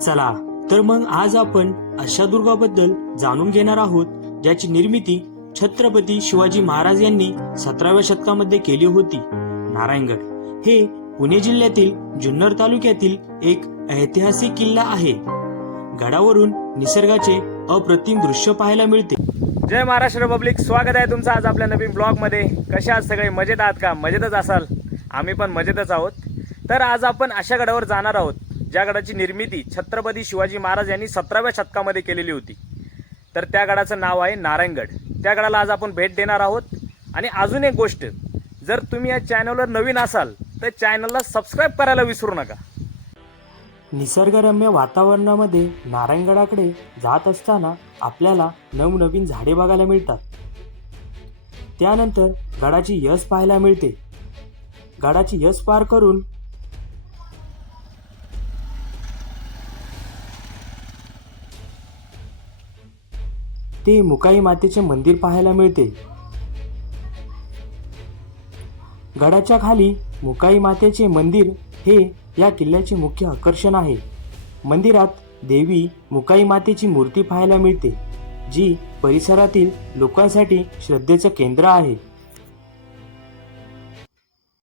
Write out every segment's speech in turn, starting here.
चला तर मग आज आपण अशा दुर्गाबद्दल जाणून घेणार आहोत ज्याची निर्मिती छत्रपती शिवाजी महाराज यांनी 17व्या शतकामध्ये केली होती. नारायणगड हे पुणे जिल्ह्यातील जुन्नर तालुक्यातील एक ऐतिहासिक किल्ला आहे. गडावरून निसर्गाचे अप्रतिम दृश्य पाहायला मिळते. जय महाराष्ट्र पब्लिक, स्वागत आहे तुमचं आज आपल्या नवीन ब्लॉग मध्ये. कशा आहात सगळे? मजेत आहात का? मजेतच असाल, आम्ही पण मजेतच आहोत. तर आज आपण अशा गडावर जाणार आहोत ज्या गडाची निर्मिती छत्रपती शिवाजी महाराज यांनी 17व्या शतकामध्ये केलेली होती. तर त्या गडाचं नाव आहे नारायणगड. त्या गडाला आज आपण भेट देणार आहोत. आणि अजून एक गोष्ट, जर तुम्ही या चॅनलवर नवीन असाल तर चॅनलला सबस्क्राईब करायला विसरू नका. निसर्गरम्य वातावरणामध्ये नारायणगडाकडे जात असताना आपल्याला नवनवीन झाडे बघायला मिळतात. त्यानंतर गडाची यश पाहायला मिळते. गडाची यश पार करून ते मुकाई मातेचे मंदिर पाहायला मिळते. गडाच्या खाली मुकाई मातेचे मंदिर हे या किल्ल्याचे मुख्य आकर्षण आहे. मंदिरात देवी मुकाई मातेची मूर्ती पाहायला मिळते, जी परिसरातील लोकांसाठी श्रद्धेचं केंद्र आहे.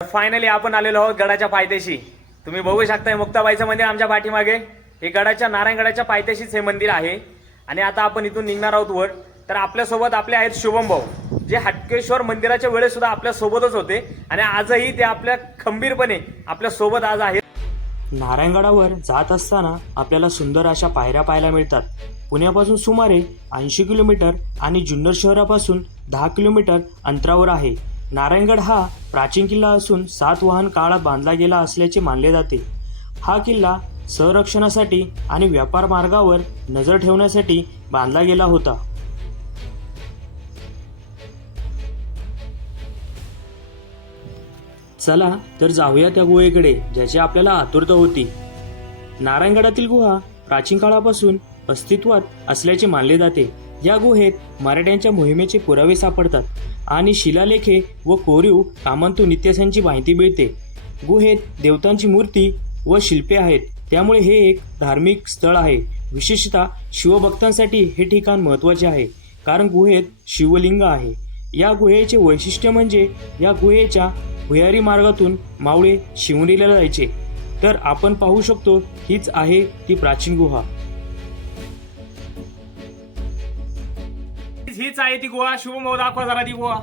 फायनली आपण आलेलो आहोत गडाच्या पायथ्याशी. तुम्ही बघू शकताय मुक्ताबाईचं मंदिर आमच्या पाठीमागे. हे गडाच्या नारायणगडाच्या पायथ्याशीच हे मंदिर आहे. आणि आता आपण इथून निघणार आहोत वर. तर आपल्यासोबत आपले आहेत शुभम भाऊ, जे हटकेश्वर मंदिराच्या वेळेस सुद्धा आपल्या सोबतच होते आणि आजही ते आपल्या खंबीरपणे आपल्या सोबत आज आहेत. नारायणगडावर जात असताना आपल्याला सुंदर अशा पायऱ्या पाहायला मिळतात. पुण्यापासून सुमारे 80 किलोमीटर आणि जुन्नर शहरापासून 10 किलोमीटर अंतरावर आहे. नारायणगड हा प्राचीन किल्ला असून सातवाहन काळात बांधला गेला असल्याचे मानले जाते. हा किल्ला संरक्षणासाठी आणि व्यापार मार्गावर नजर ठेवण्यासाठी बांधला गेला होता. चला तर जाऊया त्या गुहेकडे, ज्याची आपल्याला आतुरता होती. नारायणगडातील गुहा प्राचीन काळापासून अस्तित्वात असल्याचे मानले जाते. या गुहेत मराठ्यांच्या मोहिमेचे पुरावे सापडतात आणि शिलालेखे व कोरीव कामांतून इतिहासांची माहिती मिळते. गुहेत देवतांची मूर्ती व शिल्पे आहेत, त्यामुळे हे एक धार्मिक स्थळ आहे. विशेषतः शिवभक्तांसाठी हे ठिकाण महत्त्वाचे आहे, कारण गुहेत शिवलिंग आहे. या गुहेचे वैशिष्ट्य म्हणजे या गुहेच्या भुयारी मार्गातून मावळे शिवणीला जायचे. तर आपण पाहू शकतो, हीच आहे ती प्राचीन गुहा. हीच आहे ती गुहा. शुभम भाऊ दाखवा जरा ती गुहा.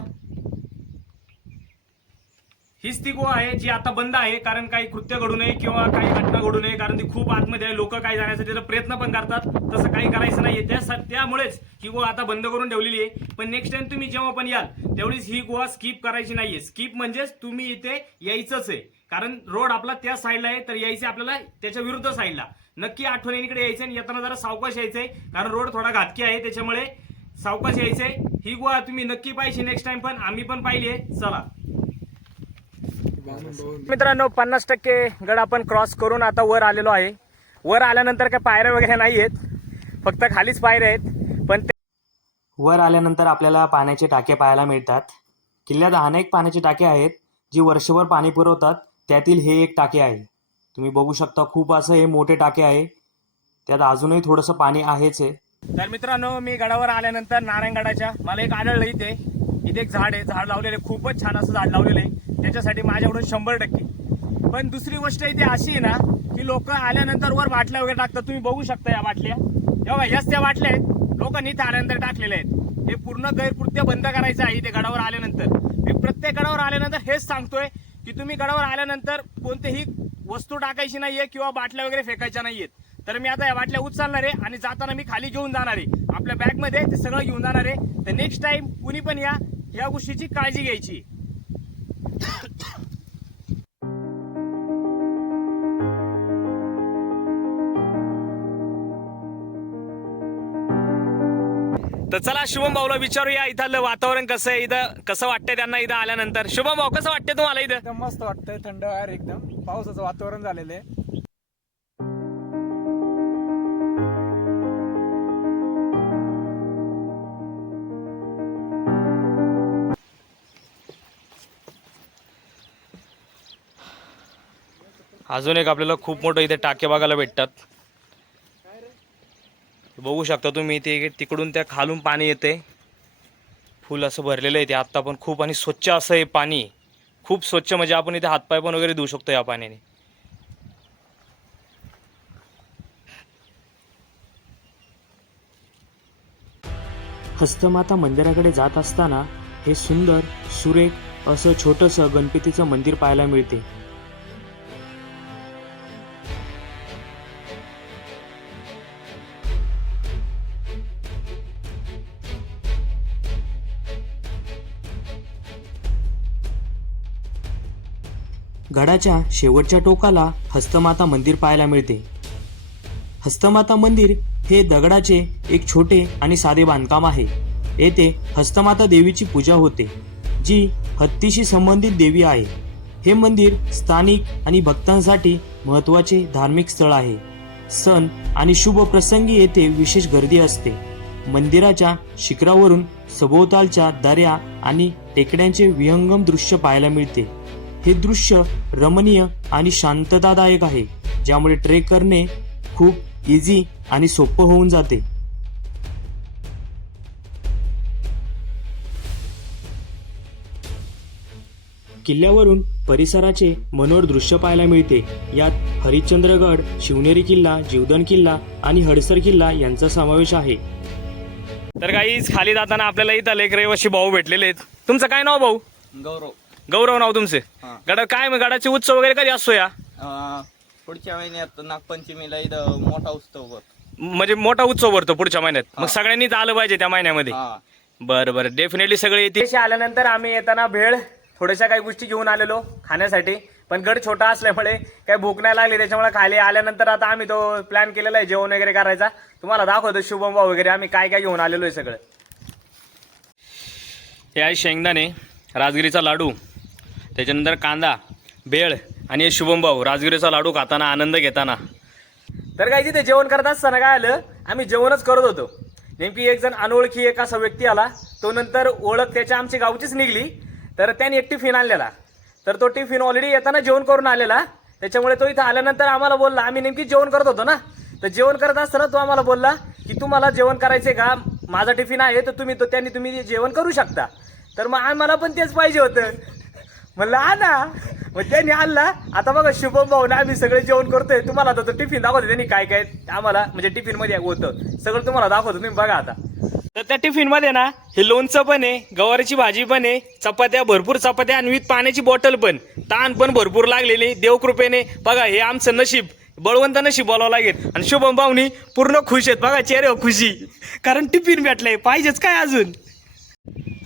हीच ती गुहा आहे जी आता बंद आहे, कारण काही कृत्य घडू नये किंवा काही घटना घडू नये, कारण ती खूप आतमध्ये आहे. लोक काही जाण्यासाठी प्रयत्न पण करतात, तसं काही करायचं नाहीये. त्यामुळेच ही गुहा आता बंद करून ठेवलेली आहे. पण नेक्स्ट टाइम तुम्ही जेव्हा पण याल तेवढीच ही गुहा स्किप करायची नाहीये. स्किप म्हणजेच तुम्ही इथे यायचंच आहे, कारण रोड आपला त्या साईडला आहे, तर यायचे आपल्याला त्याच्या विरुद्ध साईडला. नक्की आठवणीकडे यायचं आणि येताना जरा सावकाश यायचंय, कारण रोड थोडा घातकी आहे, त्याच्यामुळे सावकाश यायचंय. ही गुहा तुम्ही नक्की पाहिजे नेक्स्ट टाइम, पण आम्ही पण पाहिली आहे. चला मित्रांनो, 50% गड आपण क्रॉस करून आता वर आलेलो आहे. वर आल्यानंतर काय पायऱ्या वगैरे नाही आहेत, फक्त खालीच पायऱ्या आहेत. पण वर आल्यानंतर आपल्याला पाण्याचे टाके पाहायला मिळतात. किल्ल्यात अनेक पाण्याचे टाके आहेत, जी वर्षभर पाणी पुरवतात. त्यातील हे एक टाके आहे. तुम्ही बघू शकता, खूप असं हे मोठे टाके आहे. त्यात अजूनही थोडंसं पाणी आहेच आहे. तर मित्रांनो, मी गडावर आल्यानंतर नारायणगडाच्या मला एक आढळलं. इथे एक झाड आहे, झाड लावलेलं आहे, खूपच छान असं झाड लावलेलं आहे. त्याच्यासाठी माझ्याकडून 100%. पण दुसरी गोष्ट इथे अशी आहे ना, की लोक आल्यानंतर वर बाटल्या वगैरे टाकतात. तुम्ही बघू शकता या बाटल्या, तेव्हा याच त्या बाटल्या आहेत, लोकांनी इथे आल्यानंतर टाकलेल्या आहेत. हे पूर्ण गैरकृत्य बंद करायचं आहे. इथे गडावर आल्यानंतर मी प्रत्येक गडावर आल्यानंतर हेच सांगतोय की तुम्ही गडावर आल्यानंतर कोणतीही वस्तू टाकायची नाहीये किंवा बाटल्या वगैरे फेकायच्या नाहीयेत. तर मी आता या बाटल्या उचलणार आहे आणि जाताना मी खाली घेऊन जाणार आहे. आपल्या बॅगमध्ये ते सगळं घेऊन जाणार आहे. तर नेक्स्ट टाइम कुणी पण या गोष्टीची काळजी घ्यायची. तर चला शुभम भाऊला विचारूया, इथलं वातावरण कसं आहे, इथं कसं वाटतंय त्यांना इथं आल्यानंतर. शुभम भाऊ, कसं वाटतंय तुम्हाला इथं? एकदम मस्त वाटतंय, थंडगार, एकदम पावसाचं वातावरण झालेलं आहे. अजून एक आपल्याला खूप मोठं इथे टाके बघायला भेटतात. बघू शकता तुम्ही ते तिकडून त्या खालून पाणी येते, फुल असं भरलेलं आहे ते आत्ता पण खूप, आणि स्वच्छ असं आहे पाणी, खूप स्वच्छ, म्हणजे आपण इथे हातपाय पण वगैरे धुवू शकतो या पाण्याने. हस्तमाता मंदिराकडे जात असताना हे सुंदर सुरेख असं छोटंसं गणपतीचं मंदिर पाहायला मिळते. गडाच्या शेवटच्या टोकाला हस्तमाता मंदिर पाहायला मिळते. हस्तमाता मंदिर हे दगडाचे एक छोटे आणि साधे बांधकाम आहे. येथे हस्तमाता देवीची पूजा होते, जी हत्तीशी संबंधित देवी आहे. हे मंदिर स्थानिक आणि भक्तांसाठी महत्त्वाचे धार्मिक स्थळ आहे. सण आणि शुभ प्रसंगी येथे विशेष गर्दी असते. मंदिराच्या शिखरावरून सभोवतालच्या दऱ्या आणि टेकड्यांचे विहंगम दृश्य पाहायला मिळते. हे दृश्य रमणीय आणि शांततादायक आहे, ज्यामुळे ट्रेक करणे खूप इझी आणि सोपं होऊन जाते. किल्ल्यावरून परिसराचे मनोहर दृश्य पाहायला मिळते. यात हरिश्चंद्रगड, शिवनेरी किल्ला, जीवदान किल्ला आणि हडसर किल्ला यांचा समावेश आहे. तर काहीच खाली जाताना आपल्याला इथं एक रहिवासी भाऊ भेटलेले आहेत. तुमचं काय नाव भाऊ? गौरव. गौरव नाव तुमचे. हा. गडा काय मग गडाचे उत्सव वगैरे कधी असतो या? पुढच्या महिन्यात नागपंचमीला इथं मोठा उत्सव होतो. म्हणजे मोठा उत्सव भरतो पुढच्या महिन्यात. मग हा. सगळ्यांनीच आलं पाहिजे त्या महिन्यामध्ये. हा. बरं बरं, डेफिनेटली सगळे येते. आल्यानंतर आम्ही येताना भेळ थोड्याशा काही गोष्टी घेऊन आलेलो खाण्यासाठी, पण गड छोटा असल्यामुळे काही भूक नाही लागली, त्याच्यामुळे खाली आल्यानंतर आता आम्ही तो प्लॅन केलेला आहे जेवण वगैरे करायचा. तुम्हाला दाखवतो शुभम भाऊ वगैरे आम्ही काय काय घेऊन आलेलो आहे सगळं. हे आहे शेंगदाणे, राजगिरीचा लाडू, त्याच्यानंतर कांदा, भेळ, आणि हे शुभम भाऊ राजगिरीचा लाडू खाताना आनंद घेताना. तर काय तिथे जेवण करत असताना काय आलं, आम्ही जेवणच करत होतो. नेमकी एक जण अनोळखी एक असा व्यक्ती आला, तो नंतर ओळख त्याच्या आमची गावचीच निघली. तर त्याने एक टिफिन आणलेला, तर तो टिफिन ऑलरेडी येताना जेवण करून आलेला, त्याच्यामुळे तो इथं आल्यानंतर आम्हाला बोलला, आम्ही नेमकी जेवण करत होतो ना, तर जेवण करत असताना तो आम्हाला बोलला की तुम्हाला जेवण करायचे का, माझा टिफिन आहे तर तुम्ही जेवण करू शकता. तर मग आम्हाला पण तेच पाहिजे होतं. म्हणलं हा ना, मग त्यांनी आणला. आता बघा शुभम भाऊ ना आम्ही सगळे जेवण करतोय. तुम्हाला आता तो टिफिन दाखवतो त्यांनी काय काय आम्हाला म्हणजे टिफिन मध्ये होतं सगळं तुम्हाला दाखवतो, तुम्ही बघा आता. तर त्या टिफिन मध्ये ना हे लोणचं पण आहे, गवारीची भाजी पण आहे, चपात्या, भरपूर चपात्या, आणि विथ पाण्याची बॉटल पण, ताण पण भरपूर लागलेली देवकृपेने. बघा हे आमचं नशीब, बळवंत नशीब बोलावं लागेल. आणि शुभम भाऊनी पूर्ण खुश आहेत बघा, चेहऱ्यावर खुशी, कारण टिफिन भेटलंय, पाहिजेच काय अजून.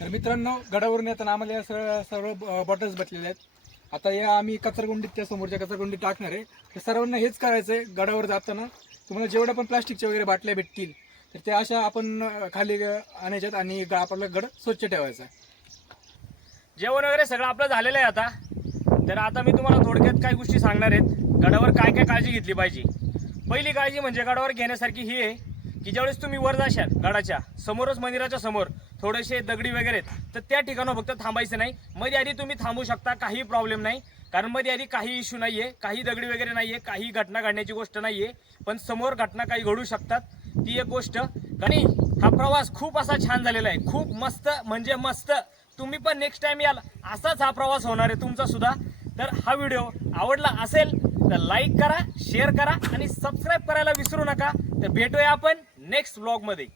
तर मित्रांनो, गडावरून येताना आम्हाला या सर्व बॉटल्स भेटलेले आहेत. आता या आम्ही कचराकुंडीत, त्या समोरच्या कचराकुंडीत टाकणार आहे. तर सर्वांना हेच करायचं आहे, गडावर जाताना तुम्हाला जेवढ्या पण प्लास्टिकच्या वगैरे बाटल्या भेटतील तर त्या अशा आपण खाली आणायच्यात आणि आपला गड स्वच्छ ठेवायचा. जेवण वगैरे सगळं आपलं झालेलं आहे आता. तर आता मी तुम्हाला थोडक्यात काही गोष्टी सांगणार आहेत, गडावर काय काय काळजी घेतली पाहिजे. पहिली काळजी म्हणजे गडावर घेण्यासारखी ही आहे की ज्यावेळेस तुम्ही वर जाशाल, गडाच्या समोरच मंदिराच्या समोर थोडेसे दगडी वगैरे तर त्या ठिकाणावर फक्त थांबायचं नाही. मध्ये आधी तुम्ही थांबू शकता, काही प्रॉब्लेम नाही, कारण मध्ये आधी काही इश्यू नाहीये, काही दगडी वगैरे नाहीये, काही घटना घडण्याची गोष्ट नाहीये, पण समोर घटना काही घडू शकतात, ती एक गोष्ट. आणि हा प्रवास खूप असा छान झालेला आहे, खूप मस्त म्हणजे मस्त. तुम्ही पण नेक्स्ट टाइम याल, असाच हा प्रवास होणार आहे तुमचा सुद्धा. तर हा व्हिडिओ आवडला असेल तर लाईक करा, शेअर करा आणि सबस्क्राईब करायला विसरू नका. तर भेटूया आपण नेक्स्ट व्लॉगमध्ये.